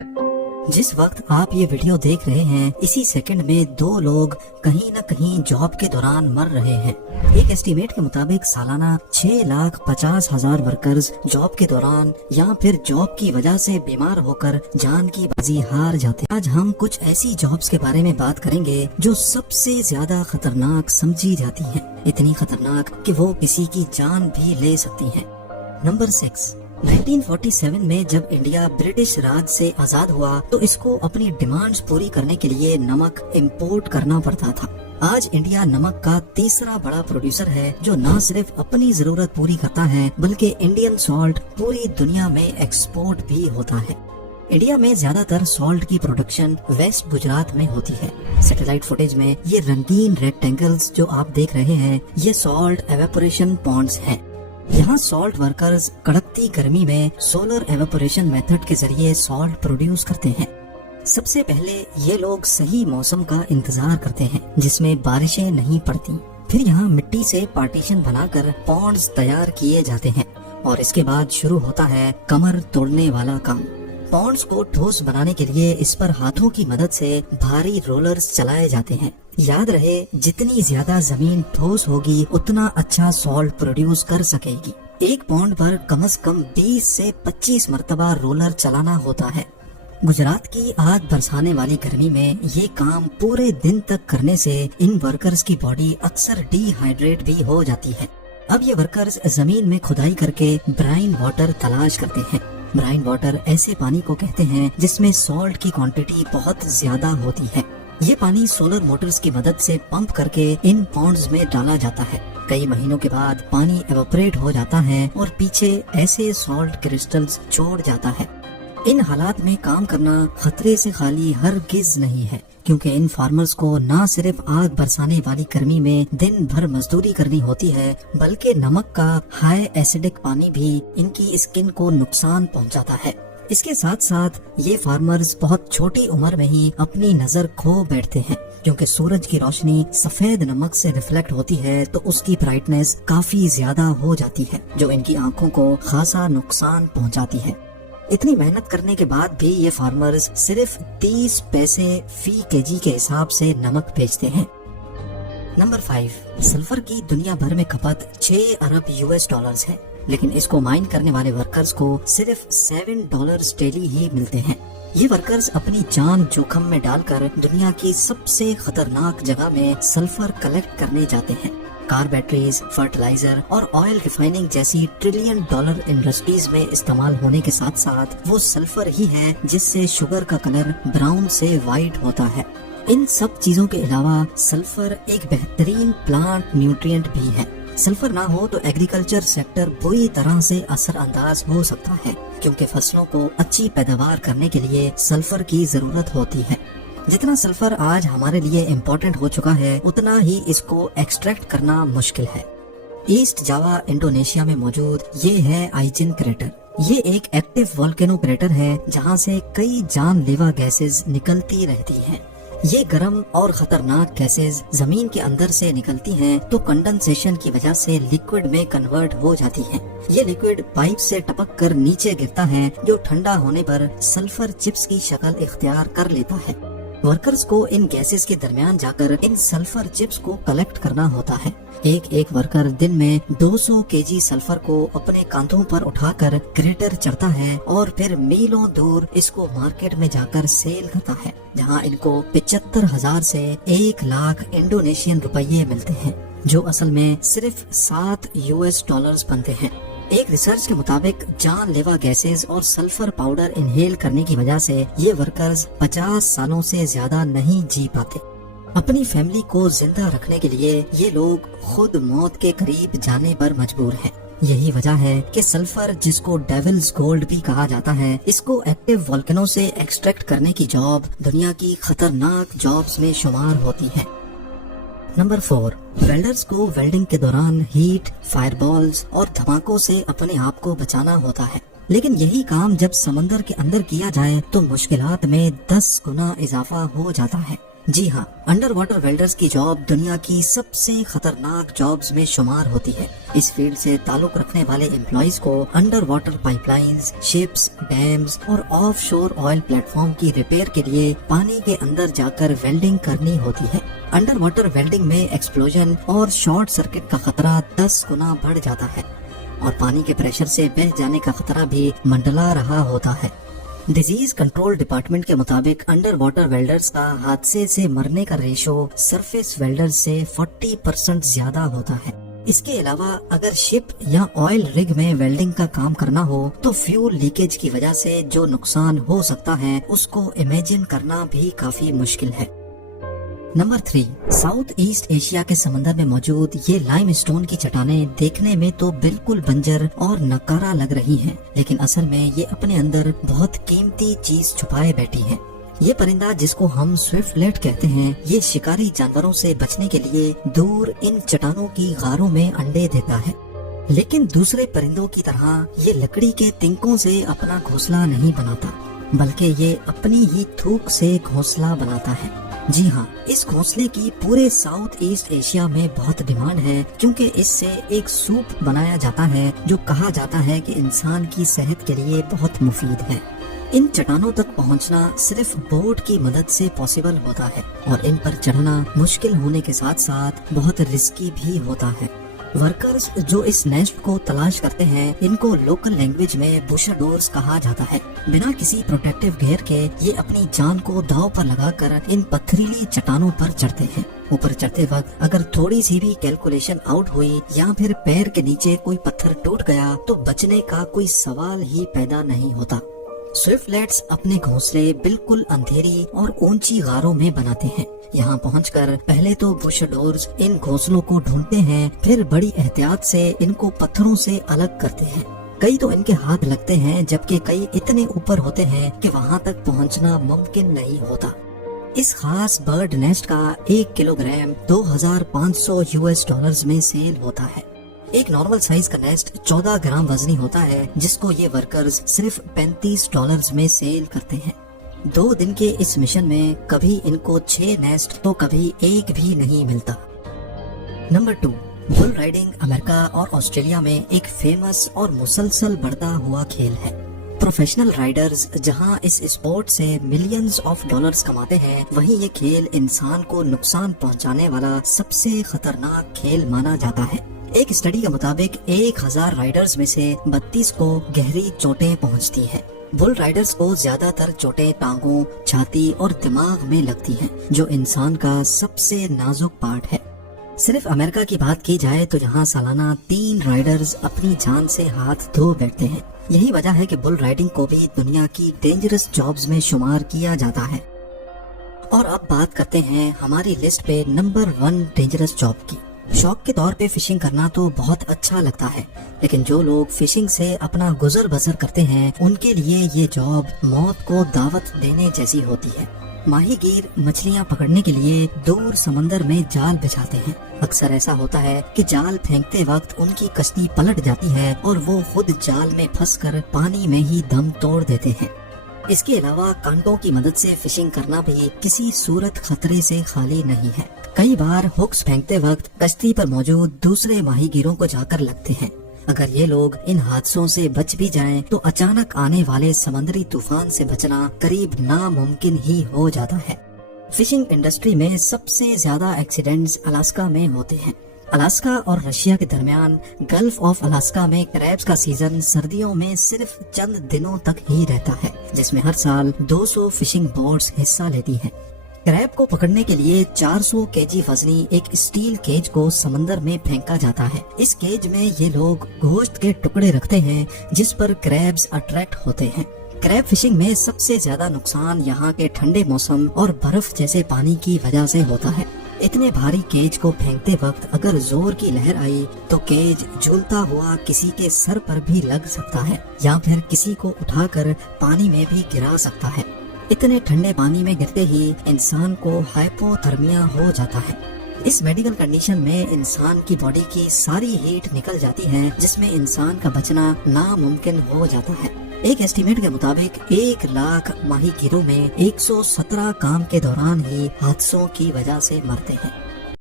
जिस वक्त आप ये वीडियो देख रहे हैं इसी सेकंड में 2 लोग कहीं न कहीं जॉब के दौरान मर रहे हैं। एक एस्टीमेट के मुताबिक सालाना 6,50,000 वर्कर्स जॉब के दौरान या फिर जॉब की वजह से बीमार होकर जान की बाजी हार जाते हैं। आज हम कुछ ऐसी जॉब्स के बारे में बात करेंगे जो सबसे ज्यादा खतरनाक समझी जाती हैं, इतनी खतरनाक कि वो किसी की जान भी ले सकती हैं। नंबर 6, 1947 में जब इंडिया ब्रिटिश राज से आजाद हुआ तो इसको अपनी डिमांड्स पूरी करने के लिए नमक इंपोर्ट करना पड़ता था। आज इंडिया नमक का तीसरा बड़ा प्रोड्यूसर है जो न सिर्फ अपनी जरूरत पूरी करता है बल्कि इंडियन सॉल्ट पूरी दुनिया में एक्सपोर्ट भी होता है। इंडिया में ज्यादातर सॉल्ट की प्रोडक्शन वेस्ट गुजरात में होती है। सैटेलाइट फुटेज में ये रंगीन रेक्टेंगल्स जो आप देख रहे हैं ये सॉल्ट एवेपोरेशन पॉन्ड्स हैं। यहाँ सॉल्ट वर्कर्स कड़कती गर्मी में सोलर एवेपोरेशन मेथड के जरिए सॉल्ट प्रोड्यूस करते हैं। सबसे पहले ये लोग सही मौसम का इंतजार करते हैं जिसमें बारिशें नहीं पड़ती। फिर यहाँ मिट्टी से पार्टीशन बनाकर पॉन्ड्स तैयार किए जाते हैं और इसके बाद शुरू होता है कमर तोड़ने वाला काम। पॉन्ड्स को ठोस बनाने के लिए इस पर हाथों की मदद से भारी रोलर्स चलाए जाते हैं। याद रहे जितनी ज्यादा जमीन ठोस होगी उतना अच्छा सॉल्ट प्रोड्यूस कर सकेगी। एक पॉन्ड पर कम से कम 20 से 25 मरतबा रोलर चलाना होता है। गुजरात की आग बरसाने वाली गर्मी में ये काम पूरे दिन तक करने से इन वर्कर्स की बॉडी अक्सर डिहाइड्रेट भी हो जाती है। अब ये वर्कर्स जमीन में खुदाई करके ब्राइन वाटर तलाश करते हैं। ब्राइन वाटर ऐसे पानी को कहते हैं जिसमें सॉल्ट की क्वांटिटी बहुत ज्यादा होती है। ये पानी सोलर मोटर्स की मदद से पंप करके इन पॉन्ड्स में डाला जाता है। कई महीनों के बाद पानी एवोपरेट हो जाता है और पीछे ऐसे सॉल्ट क्रिस्टल्स छोड़ जाता है। इन हालात में काम करना खतरे से खाली हरगिज नहीं है क्योंकि इन फार्मर्स को न सिर्फ आग बरसाने वाली गर्मी में दिन भर मजदूरी करनी होती है बल्कि नमक का हाई एसिडिक पानी भी इनकी स्किन को नुकसान पहुंचाता है। इसके साथ साथ ये फार्मर्स बहुत छोटी उम्र में ही अपनी नजर खो बैठते हैं क्योंकि सूरज की रोशनी सफेद नमक से रिफ्लेक्ट होती है तो उसकी ब्राइटनेस काफी ज्यादा हो जाती है जो इनकी आंखों को खासा नुकसान पहुंचाती है। इतनी मेहनत करने के बाद भी ये फार्मर्स सिर्फ 30 पैसे फी केजी के हिसाब से नमक बेचते हैं। नंबर 5, सल्फर की दुनिया भर में खपत 6 अरब यूएस डॉलर्स है लेकिन इसको माइन करने वाले वर्कर्स को सिर्फ $7 डेली ही मिलते हैं। ये वर्कर्स अपनी जान जोखम में डालकर दुनिया की सबसे खतरनाक जगह में सल्फर कलेक्ट करने जाते हैं। कार बैटरीज, फर्टिलाइजर और ऑयल रिफाइनिंग जैसी $1 ट्रिलियन इंडस्ट्रीज में इस्तेमाल होने के साथ साथ वो सल्फर ही है जिससे शुगर का कलर ब्राउन से वाइट होता है। इन सब चीजों के अलावा सल्फर एक बेहतरीन प्लांट न्यूट्रिएंट भी है। सल्फर ना हो तो एग्रीकल्चर सेक्टर बुरी तरह से असरअंदाज हो सकता है क्योंकि फसलों को अच्छी पैदावार करने के लिए सल्फर की जरूरत होती है। जितना सल्फर आज हमारे लिए इम्पोर्टेंट हो चुका है उतना ही इसको एक्सट्रैक्ट करना मुश्किल है। ईस्ट जावा इंडोनेशिया में मौजूद ये है आइचिन क्रेटर। ये एक एक्टिव वोल्केनो क्रेटर है जहाँ से कई जानलेवा गैसेस निकलती रहती हैं। ये गर्म और खतरनाक गैसेस जमीन के अंदर से निकलती हैं तो कंडेंसेशन की वजह से लिक्विड में कन्वर्ट हो जाती हैं। ये लिक्विड पाइप से टपक कर नीचे गिरता है जो ठंडा होने पर सल्फर चिप्स की शक्ल इख्तियार कर लेता है। वर्कर्स को इन गैसेस के दरमियान जाकर इन सल्फर चिप्स को कलेक्ट करना होता है। एक वर्कर दिन में 200 केजी सल्फर को अपने कांधों पर उठाकर क्रेटर चढ़ता है और फिर मीलों दूर इसको मार्केट में जाकर सेल करता है जहां इनको 75,000 से 1 लाख इंडोनेशियन रुपये मिलते हैं जो असल में सिर्फ $7 बनते हैं। एक रिसर्च के मुताबिक जानलेवा गैसेस और सल्फर पाउडर इनहेल करने की वजह से ये वर्कर्स 50 सालों से ज्यादा नहीं जी पाते। अपनी फैमिली को जिंदा रखने के लिए ये लोग खुद मौत के करीब जाने पर मजबूर हैं। यही वजह है कि सल्फर, जिसको डेविल्स गोल्ड भी कहा जाता है, इसको एक्टिव वोल्केनो से एक्सट्रैक्ट करने की जॉब दुनिया की खतरनाक जॉब्स में शुमार होती है। नंबर 4, वेल्डर्स को वेल्डिंग के दौरान हीट, फायरबॉल्स और धमाकों से अपने आप को बचाना होता है, लेकिन यही काम जब समंदर के अंदर किया जाए तो मुश्किलात में 10 गुना इजाफा हो जाता है। जी हाँ, अंडर वाटर वेल्डर्स की जॉब दुनिया की सबसे खतरनाक जॉब्स में शुमार होती है। इस फील्ड से ताल्लुक रखने वाले एम्प्लॉइज को under water pipelines, ships, dams और ऑफ शोर ऑयल प्लेटफॉर्म की रिपेयर के लिए पानी के अंदर जाकर वेल्डिंग करनी होती है। अंडर वाटर वेल्डिंग में एक्सप्लोजन और शॉर्ट सर्किट का खतरा 10 गुना बढ़ जाता है और पानी के प्रेशर से बह जाने का खतरा भी मंडला रहा होता है। डिजीज कंट्रोल डिपार्टमेंट के मुताबिक अंडर वाटर वेल्डर्स का हादसे से मरने का रेशो सरफेस वेल्डर्स से 40% ज्यादा होता है। इसके अलावा अगर शिप या ऑयल रिग में वेल्डिंग का काम करना हो तो फ्यूल लीकेज की वजह से जो नुकसान हो सकता है उसको इमेजिन करना भी काफी मुश्किल है। नंबर 3, साउथ ईस्ट एशिया के समंदर में मौजूद ये लाइम स्टोन की चट्टानें देखने में तो बिल्कुल बंजर और नकारा लग रही हैं, लेकिन असल में ये अपने अंदर बहुत कीमती चीज छुपाए बैठी है। ये परिंदा जिसको हम स्विफ्टलेट कहते हैं, ये शिकारी जानवरों से बचने के लिए दूर इन चट्टानों की गारों में अंडे देता है, लेकिन दूसरे परिंदों की तरह ये लकड़ी के तिनकों से अपना घोंसला नहीं बनाता, बल्कि ये अपनी ही थूक से घोंसला बनाता है। जी हाँ, इस घोंसले की पूरे साउथ ईस्ट एशिया में बहुत डिमांड है, क्योंकि इससे एक सूप बनाया जाता है जो कहा जाता है कि इंसान की सेहत के लिए बहुत मुफीद है। इन चट्टानों तक पहुंचना सिर्फ बोट की मदद से पॉसिबल होता है और इन पर चढ़ना मुश्किल होने के साथ साथ बहुत रिस्की भी होता है। वर्कर्स जो इस नेस्ट को तलाश करते हैं, इनको लोकल लैंग्वेज में बुशाडोर्स कहा जाता है। बिना किसी प्रोटेक्टिव घेर के ये अपनी जान को दांव पर लगाकर इन पथरीली चट्टानों पर चढ़ते हैं। ऊपर चढ़ते वक्त अगर थोड़ी सी भी कैलकुलेशन आउट हुई या फिर पैर के नीचे कोई पत्थर टूट गया तो बचने का कोई सवाल ही पैदा नहीं होता। स्विफ्टलेट्स अपने घोंसले बिल्कुल अंधेरी और ऊंची गारों में बनाते हैं। यहाँ पहुंचकर पहले तो बुशाडोर्स इन घोंसलों को ढूंढते हैं, फिर बड़ी एहतियात से इनको पत्थरों से अलग करते हैं। कई तो इनके हाथ लगते हैं, जबकि कई इतने ऊपर होते हैं कि वहाँ तक पहुँचना मुमकिन नहीं होता। इस खास बर्ड नेस्ट का 1 किलोग्राम $2,500 में सेल होता है। एक नॉर्मल साइज का नेस्ट 14 ग्राम वजनी होता है, जिसको ये वर्कर्स सिर्फ $35 में सेल करते हैं। 2 दिन के इस मिशन में कभी इनको 6 नेस्ट तो कभी एक भी नहीं मिलता। नंबर 2, बुल राइडिंग अमेरिका और ऑस्ट्रेलिया में एक फेमस और मुसलसल बढ़ता हुआ खेल है। प्रोफेशनल राइडर्स जहां इस स्पोर्ट से मिलियंस ऑफ डॉलर्स कमाते हैं, वहीं ये खेल इंसान को नुकसान पहुंचाने वाला सबसे खतरनाक खेल माना जाता है। एक स्टडी के मुताबिक 1000 राइडर्स में से 32 को गहरी चोटें पहुंचती हैं। बुल राइडर्स को ज्यादातर चोटें टांगों, छाती और दिमाग में लगती हैं, जो इंसान का सबसे नाजुक पार्ट है। सिर्फ अमेरिका की बात की जाए तो यहाँ सालाना 3 राइडर्स अपनी जान से हाथ धो बैठते हैं। यही वजह है कि बुल राइडिंग को भी दुनिया की डेंजरस जॉब्स में शुमार किया जाता है। और अब बात करते हैं हमारी लिस्ट पे नंबर 1 डेंजरस जॉब की। शौक के तौर पे फिशिंग करना तो बहुत अच्छा लगता है, लेकिन जो लोग फिशिंग से अपना गुजर बसर करते हैं, उनके लिए ये जॉब मौत को दावत देने जैसी होती है। माहीगीर मछलियाँ पकड़ने के लिए दूर समंदर में जाल बिछाते हैं। अक्सर ऐसा होता है कि जाल फेंकते वक्त उनकी कश्ती पलट जाती है और वो खुद जाल में फंसकर पानी में ही दम तोड़ देते हैं। इसके अलावा कांटों की मदद से फिशिंग करना भी किसी सूरत खतरे से खाली नहीं है। कई बार हुक्स फेंकते वक्त कश्ती पर मौजूद दूसरे माहीगीरों को जाकर लगते हैं। अगर ये लोग इन हादसों से बच भी जाएं, तो अचानक आने वाले समंदरी तूफान से बचना करीब नामुमकिन ही हो जाता है। फिशिंग इंडस्ट्री में सबसे ज्यादा एक्सीडेंट्स अलास्का में होते हैं। अलास्का और रशिया के दरमियान गल्फ ऑफ अलास्का में क्रैब्स का सीजन सर्दियों में सिर्फ चंद दिनों तक ही रहता है, जिसमें हर साल 200 फिशिंग बोट्स हिस्सा लेती हैं। क्रैब को पकड़ने के लिए 400 केजी वजनी एक स्टील केज को समंदर में फेंका जाता है। इस केज में ये लोग गोश्त के टुकड़े रखते हैं, जिस पर क्रैब्स अट्रैक्ट होते हैं। क्रैब फिशिंग में सबसे ज्यादा नुकसान यहाँ के ठंडे मौसम और बर्फ जैसे पानी की वजह से होता है। इतने भारी केज को फेंकते वक्त अगर जोर की लहर आई तो केज झूलता हुआ किसी के सर पर भी लग सकता है या फिर किसी को उठाकर पानी में भी गिरा सकता है। इतने ठंडे पानी में गिरते ही इंसान को हाइपोथर्मिया हो जाता है। इस मेडिकल कंडीशन में इंसान की बॉडी की सारी हीट निकल जाती है, जिसमें इंसान का बचना नामुमकिन हो जाता है। ایک ایسٹیمیٹ کے مطابق 1 لاکھ ماہی گیروں میں 117 کام کے دوران ہی حادثوں کی وجہ سے مرتے ہیں۔